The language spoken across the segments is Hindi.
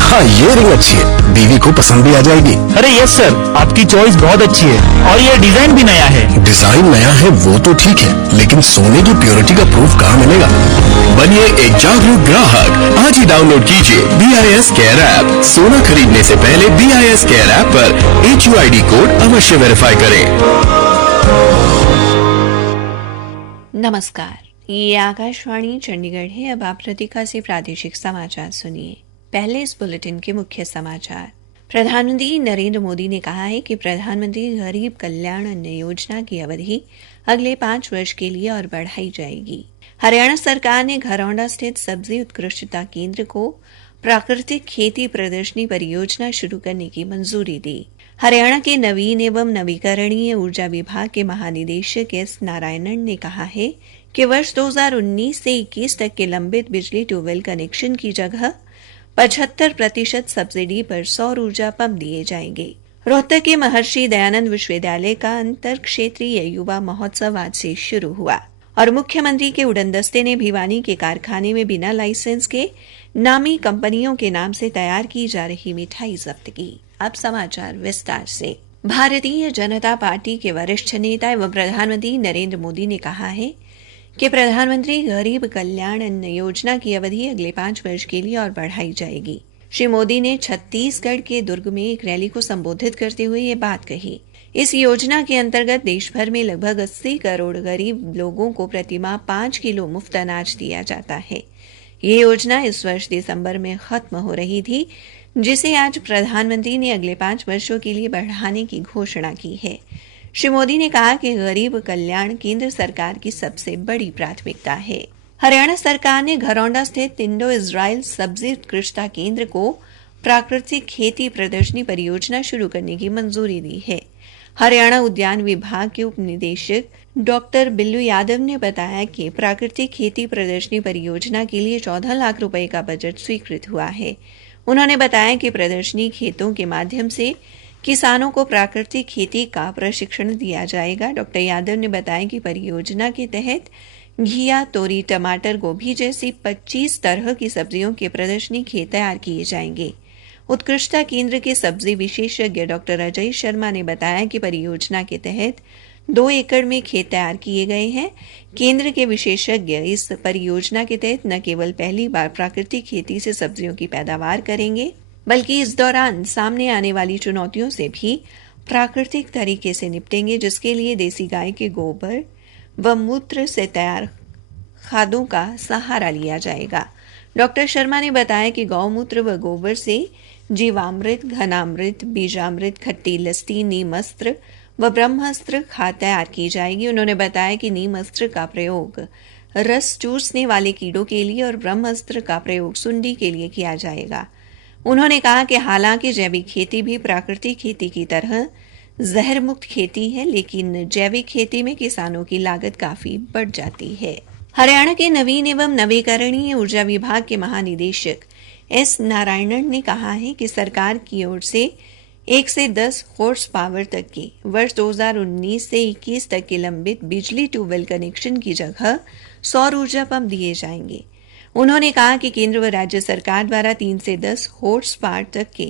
हाँ, ये रिंग अच्छी है, बीवी को पसंद भी आ जाएगी। अरे यस सर, आपकी चॉइस बहुत अच्छी है और ये डिजाइन भी नया है। डिजाइन नया है वो तो ठीक है, लेकिन सोने की प्योरिटी का प्रूफ कहाँ मिलेगा? बनिए एक जागरूक ग्राहक, आज ही डाउनलोड कीजिए BIS केयर ऐप। सोना खरीदने से पहले BIS केयर ऐप पर HUID कोड अवश्य वेरीफाई करें। नमस्कार, ये आकाशवाणी चंडीगढ़ है। अब आप प्रतिका से प्रादेशिक समाचार सुनिए। पहले इस बुलेटिन के मुख्य समाचार। प्रधानमंत्री नरेंद्र मोदी ने कहा है कि प्रधानमंत्री गरीब कल्याण अन्न योजना की अवधि अगले 5 वर्ष के लिए और बढ़ाई जाएगी। हरियाणा सरकार ने घरौंडा स्थित सब्जी उत्कृष्टता केंद्र को प्राकृतिक खेती प्रदर्शनी परियोजना शुरू करने की मंजूरी दी। हरियाणा के नवीन एवं नवीकरणीय ऊर्जा विभाग के महानिदेशक एस नारायणन ने कहा है कि वर्ष 2019 से 21 तक के लंबित बिजली ट्यूबवेल कनेक्शन की जगह 75% सब्सिडी पर सौर ऊर्जा पंप दिए जाएंगे। रोहतक के महर्षि दयानंद विश्वविद्यालय का अंतर क्षेत्रीय युवा महोत्सव आज से शुरू हुआ और मुख्यमंत्री के उड़न दस्ते ने भिवानी के कारखाने में बिना लाइसेंस के नामी कंपनियों के नाम से तैयार की जा रही मिठाई जब्त की। अब समाचार विस्तार से। भारतीय जनता पार्टी के वरिष्ठ नेता एवं प्रधानमंत्री नरेंद्र मोदी ने कहा है कि प्रधानमंत्री गरीब कल्याण अन्न योजना की अवधि अगले 5 वर्ष के लिए और बढ़ाई जाएगी। श्री मोदी ने छत्तीसगढ़ के दुर्ग में एक रैली को संबोधित करते हुए ये बात कही। इस योजना के अंतर्गत देश भर में लगभग 80 करोड़ गरीब लोगों को प्रतिमाह 5 किलो मुफ्त अनाज दिया जाता है। ये योजना इस वर्ष दिसंबर में खत्म हो रही थी, जिसे आज प्रधानमंत्री ने अगले 5 वर्षों के लिए बढ़ाने की घोषणा की है। श्री मोदी ने कहा कि गरीब कल्याण केंद्र सरकार की सबसे बड़ी प्राथमिकता है। हरियाणा सरकार ने घरौंडा स्थित इंडो इजराइल सब्जी उत्कृष्टता केंद्र को प्राकृतिक खेती प्रदर्शनी परियोजना शुरू करने की मंजूरी दी है। हरियाणा उद्यान विभाग के उप निदेशक डॉक्टर बिल्लू यादव ने बताया कि प्राकृतिक खेती प्रदर्शनी परियोजना के लिए 14 लाख रुपए का बजट स्वीकृत हुआ है। उन्होंने बताया कि प्रदर्शनी खेतों के माध्यम से किसानों को प्राकृतिक खेती का प्रशिक्षण दिया जाएगा। डॉक्टर यादव ने बताया कि परियोजना के तहत घिया, तोरी, टमाटर, गोभी जैसी 25 तरह की सब्जियों के प्रदर्शनी खेत तैयार किए जाएंगे। उत्कृष्टता केंद्र के सब्जी विशेषज्ञ डॉक्टर अजय शर्मा ने बताया कि परियोजना के तहत 2 एकड़ में खेत तैयार किए गए हैं। केंद्र के विशेषज्ञ इस परियोजना के तहत न केवल पहली बार प्राकृतिक खेती से सब्जियों की पैदावार करेंगे, बल्कि इस दौरान सामने आने वाली चुनौतियों से भी प्राकृतिक तरीके से निपटेंगे, जिसके लिए देसी गाय के गोबर व मूत्र से तैयार खादों का सहारा लिया जाएगा। डॉक्टर शर्मा ने बताया कि गौमूत्र व गोबर से जीवामृत, घनामृत, बीजामृत, खट्टी लस्सी, नीमअस्त्र व ब्रह्मास्त्र खाद तैयार की जाएगी। उन्होंने बताया कि नीमअस्त्र का प्रयोग रस चूसने वाले कीड़ों के लिए और ब्रह्मास्त्र का प्रयोग सुंडी के लिए किया जाएगा। उन्होंने कहा कि हालांकि जैविक खेती भी प्राकृतिक खेती की तरह जहर मुक्त खेती है, लेकिन जैविक खेती में किसानों की लागत काफी बढ़ जाती है। हरियाणा के नवीन एवं नवीकरणीय ऊर्जा विभाग के महानिदेशक एस नारायणन ने कहा है कि सरकार की ओर से 1 से 10 हॉर्स पावर तक के वर्ष 2019 से 21 तक के लंबित बिजली ट्यूबवेल कनेक्शन की जगह सौर ऊर्जा पंप दिए जाएंगे। उन्होंने कहा कि केंद्र व राज्य सरकार द्वारा 3 से 10 हॉर्स पावर तक के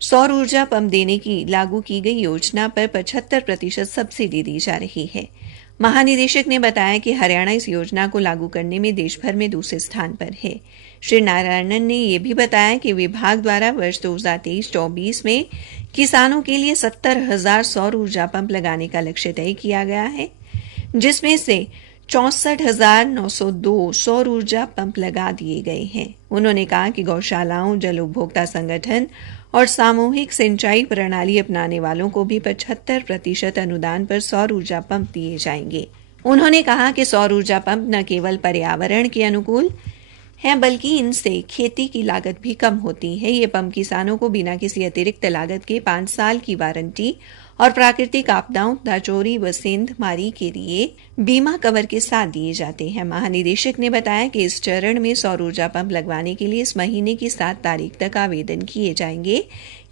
सौर ऊर्जा पंप देने की लागू की गई योजना पर 75% सब्सिडी दी जा रही है। महानिदेशक ने बताया कि हरियाणा इस योजना को लागू करने में देश भर में दूसरे स्थान पर है। श्री नारायणन ने यह भी बताया कि विभाग द्वारा वर्ष 2023-24 में किसानों के लिए 70,000 सौर ऊर्जा पंप लगाने का लक्ष्य तय किया गया है, जिसमें से 64,902 सौर ऊर्जा पंप लगा दिए गए हैं। उन्होंने कहा कि गौशालाओं, जल उपभोक्ता संगठन और सामूहिक सिंचाई प्रणाली अपनाने वालों को भी 75% अनुदान पर सौर ऊर्जा पंप दिए जाएंगे। उन्होंने कहा कि सौर ऊर्जा पंप न केवल पर्यावरण के अनुकूल हैं, बल्कि इनसे खेती की लागत भी कम होती है। ये पंप किसानों को बिना किसी अतिरिक्त लागत के 5 साल की वारंटी और प्राकृतिक आपदाओं तथा चोरी व सेंधमारी के लिए बीमा कवर के साथ दिए जाते हैं। महानिदेशक ने बताया कि इस चरण में सौर ऊर्जा पंप लगवाने के लिए इस महीने की 7 तारीख तक आवेदन किए जाएंगे।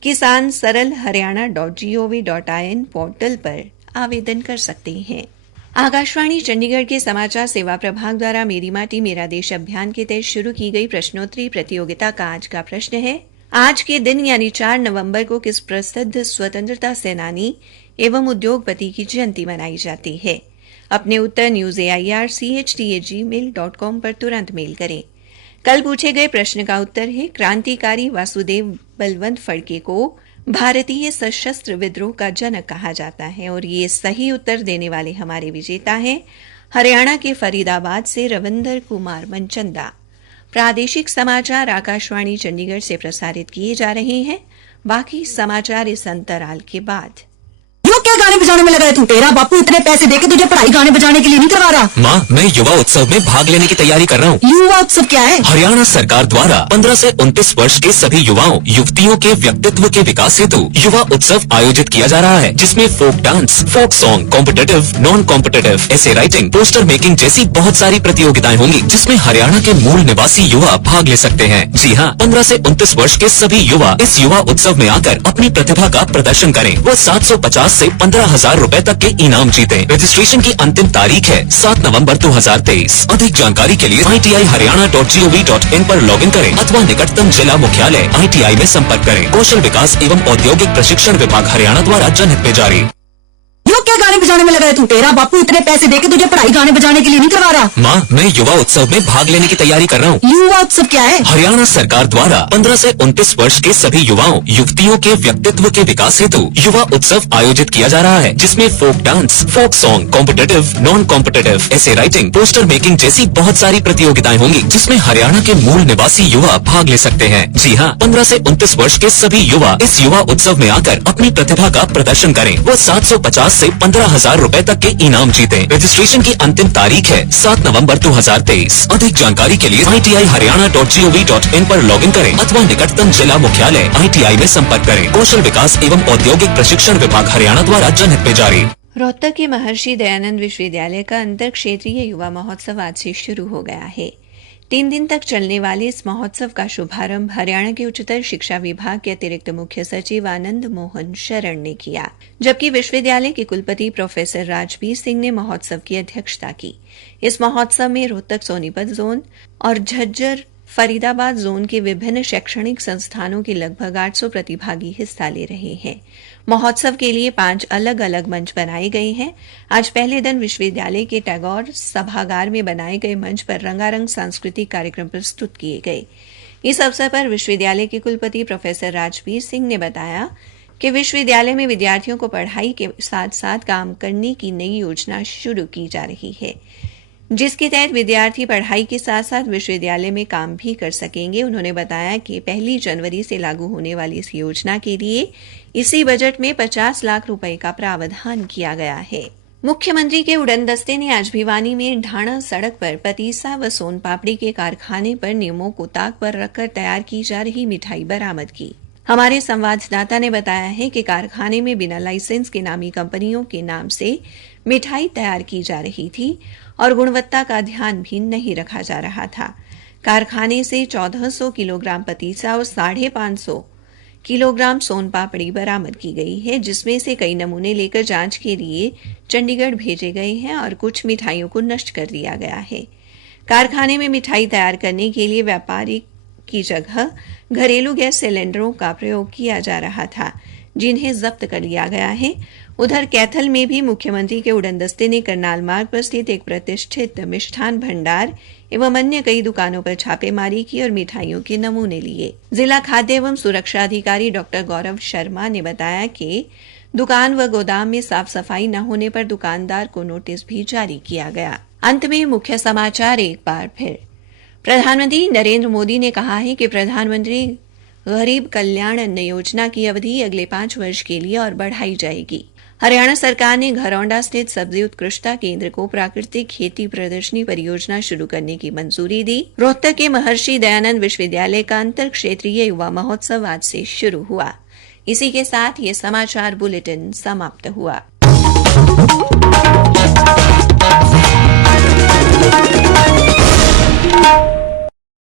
किसान सरल हरियाणा.gov.in पोर्टल पर आवेदन कर सकते हैं। आकाशवाणी चंडीगढ़ के समाचार सेवा प्रभाग द्वारा मेरी माटी मेरा देश अभियान के तहत शुरू की गई प्रश्नोत्तरी प्रतियोगिता का आज का प्रश्न है, आज के दिन यानी 4 नवंबर को किस प्रसिद्ध स्वतंत्रता सेनानी एवं उद्योगपति की जयंती मनाई जाती है। अपने उत्तर newsair@chtag@gmail.com पर तुरंत मेल करें। कल पूछे गए प्रश्न का उत्तर है, क्रांतिकारी वासुदेव बलवंत फड़के को भारतीय सशस्त्र विद्रोह का जनक कहा जाता है और ये सही उत्तर देने वाले हमारे विजेता हैं हरियाणा के फरीदाबाद से रविंदर कुमार मनचंदा। प्रादेशिक समाचार आकाशवाणी चंडीगढ़ से प्रसारित किए जा रहे हैं। बाकी समाचार इस अंतराल के बाद। क्या गाने बजाने में लगा है तू? तेरा बापू इतने पैसे देके तुझे पढ़ाई गाने बजाने के लिए नहीं करवा रहा। माँ, मैं युवा उत्सव में भाग लेने की तैयारी कर रहा हूँ। युवा उत्सव क्या है? हरियाणा सरकार द्वारा 15 से 29 वर्ष के सभी युवाओं युवतियों के व्यक्तित्व के विकास हेतु युवा उत्सव आयोजित किया जा रहा है, जिसमें folk dance, folk song, competitive, non competitive, essay writing, poster making जैसी बहुत सारी प्रतियोगिताएं होंगी, जिसमें हरियाणा के मूल निवासी युवा भाग ले सकते हैं। जी हाँ, 15 से 29 वर्ष के सभी युवा इस युवा उत्सव में आकर अपनी प्रतिभा का प्रदर्शन करें। वो 750 से 15,000 रुपए तक के इनाम जीते। रजिस्ट्रेशन की अंतिम तारीख है 7 नवंबर 2023। अधिक जानकारी के लिए iti-haryana.gov.in पर लॉगिन करें अथवा निकटतम जिला मुख्यालय ITI में संपर्क करें। कौशल विकास एवं औद्योगिक प्रशिक्षण विभाग हरियाणा द्वारा जनहित में जारी। क्या गाने बजाने में लगा है तू? तेरा बापू इतने पैसे देके तुझे पढ़ाई गाने बजाने के लिए नहीं करवा रहा। माँ, मैं युवा उत्सव में भाग लेने की तैयारी कर रहा हूँ। युवा उत्सव क्या है? हरियाणा सरकार द्वारा 15 से 29 वर्ष के सभी युवाओं युवतियों के व्यक्तित्व के विकास हेतु युवा उत्सव आयोजित किया जा रहा है, जिसमें folk dance, folk song, competitive, non competitive, essay writing, poster making जैसी बहुत सारी प्रतियोगिताएं होंगी, जिसमें हरियाणा के मूल निवासी युवा भाग ले सकते हैं। जी हाँ, 15 से 29 वर्ष के सभी युवा इस युवा उत्सव में आकर अपनी प्रतिभा का प्रदर्शन करें। वो 750 से 15,000 रुपए तक के इनाम जीते। रजिस्ट्रेशन की अंतिम तारीख है 7 नवंबर 2023। अधिक जानकारी के लिए iti-haryana.gov.in पर लॉगिन करें अथवा निकटतम जिला मुख्यालय ITI में संपर्क करें। कौशल विकास एवं औद्योगिक प्रशिक्षण विभाग हरियाणा द्वारा जनहित में जारी। रोहतक के महर्षि दयानंद विश्वविद्यालय का अंतर क्षेत्रीय युवा महोत्सव आज से शुरू हो गया है। 3 दिन तक चलने वाले इस महोत्सव का शुभारंभ हरियाणा के उच्चतर शिक्षा विभाग के अतिरिक्त मुख्य सचिव आनंद मोहन शरण ने किया, जबकि विश्वविद्यालय के कुलपति प्रोफेसर राजबीर सिंह ने महोत्सव की अध्यक्षता की। इस महोत्सव में रोहतक सोनीपत जोन और झज्जर फरीदाबाद जोन के विभिन्न शैक्षणिक संस्थानों के लगभग 800 प्रतिभागी हिस्सा ले रहे हैं। महोत्सव के लिए 5 अलग अलग मंच बनाए गए हैं। आज पहले दिन विश्वविद्यालय के टैगोर सभागार में बनाए गए मंच पर रंगारंग सांस्कृतिक कार्यक्रम प्रस्तुत किए गए। इस अवसर पर विश्वविद्यालय के कुलपति प्रोफेसर राजबीर सिंह ने बताया कि विश्वविद्यालय में विद्यार्थियों को पढ़ाई के साथ साथ काम करने की नई योजना शुरू की जा रही है, जिसके तहत विद्यार्थी पढ़ाई के साथ साथ विश्वविद्यालय में काम भी कर सकेंगे। उन्होंने बताया कि 1 जनवरी से लागू होने वाली इस योजना के लिए इसी बजट में 50 लाख रुपए का प्रावधान किया गया है। मुख्यमंत्री के उड़न दस्ते ने आज भिवानी में ढाणा सड़क पर पतीसा व सोन पापड़ी के कारखाने पर नियमों को ताक पर रखकर तैयार की जा रही मिठाई बरामद की। हमारे संवाददाता ने बताया है कि कारखाने में बिना लाइसेंस के नामी कंपनियों के नाम से मिठाई तैयार की जा रही थी और गुणवत्ता का ध्यान भी नहीं रखा जा रहा था। कारखाने से 1400 किलोग्राम पतीसा और 550 किलोग्राम सोन पापड़ी बरामद की गई है, जिसमें से कई नमूने लेकर जांच के लिए चंडीगढ़ भेजे गए हैं और कुछ मिठाइयों को नष्ट कर दिया गया है। कारखाने में मिठाई तैयार करने के लिए व्यापारिक की जगह घरेलू गैस सिलेंडरों का प्रयोग किया जा रहा था, जिन्हें जब्त कर लिया गया है। उधर कैथल में भी मुख्यमंत्री के उड़न दस्ते ने करनाल मार्ग पर स्थित एक प्रतिष्ठित मिष्ठान भंडार एवं अन्य कई दुकानों पर छापेमारी की और मिठाइयों के नमूने लिए। जिला खाद्य एवं सुरक्षा अधिकारी डॉक्टर गौरव शर्मा ने बताया कि दुकान व गोदाम में साफ सफाई न होने पर दुकानदार को नोटिस भी जारी किया गया। अंत में मुख्य समाचार एक बार फिर। प्रधानमंत्री नरेंद्र मोदी ने कहा है कि प्रधानमंत्री गरीब कल्याण अन्न योजना की अवधि अगले 5 वर्ष के लिए और बढ़ाई जाएगी। हरियाणा सरकार ने घरौंडा स्थित सब्जी उत्कृष्टता केंद्र को प्राकृतिक खेती प्रदर्शनी परियोजना शुरू करने की मंजूरी दी। रोहतक के महर्षि दयानंद विश्वविद्यालय का अंतर क्षेत्रीय युवा महोत्सव आज से शुरू हुआ। इसी के साथ ये समाचार बुलेटिन समाप्त हुआ।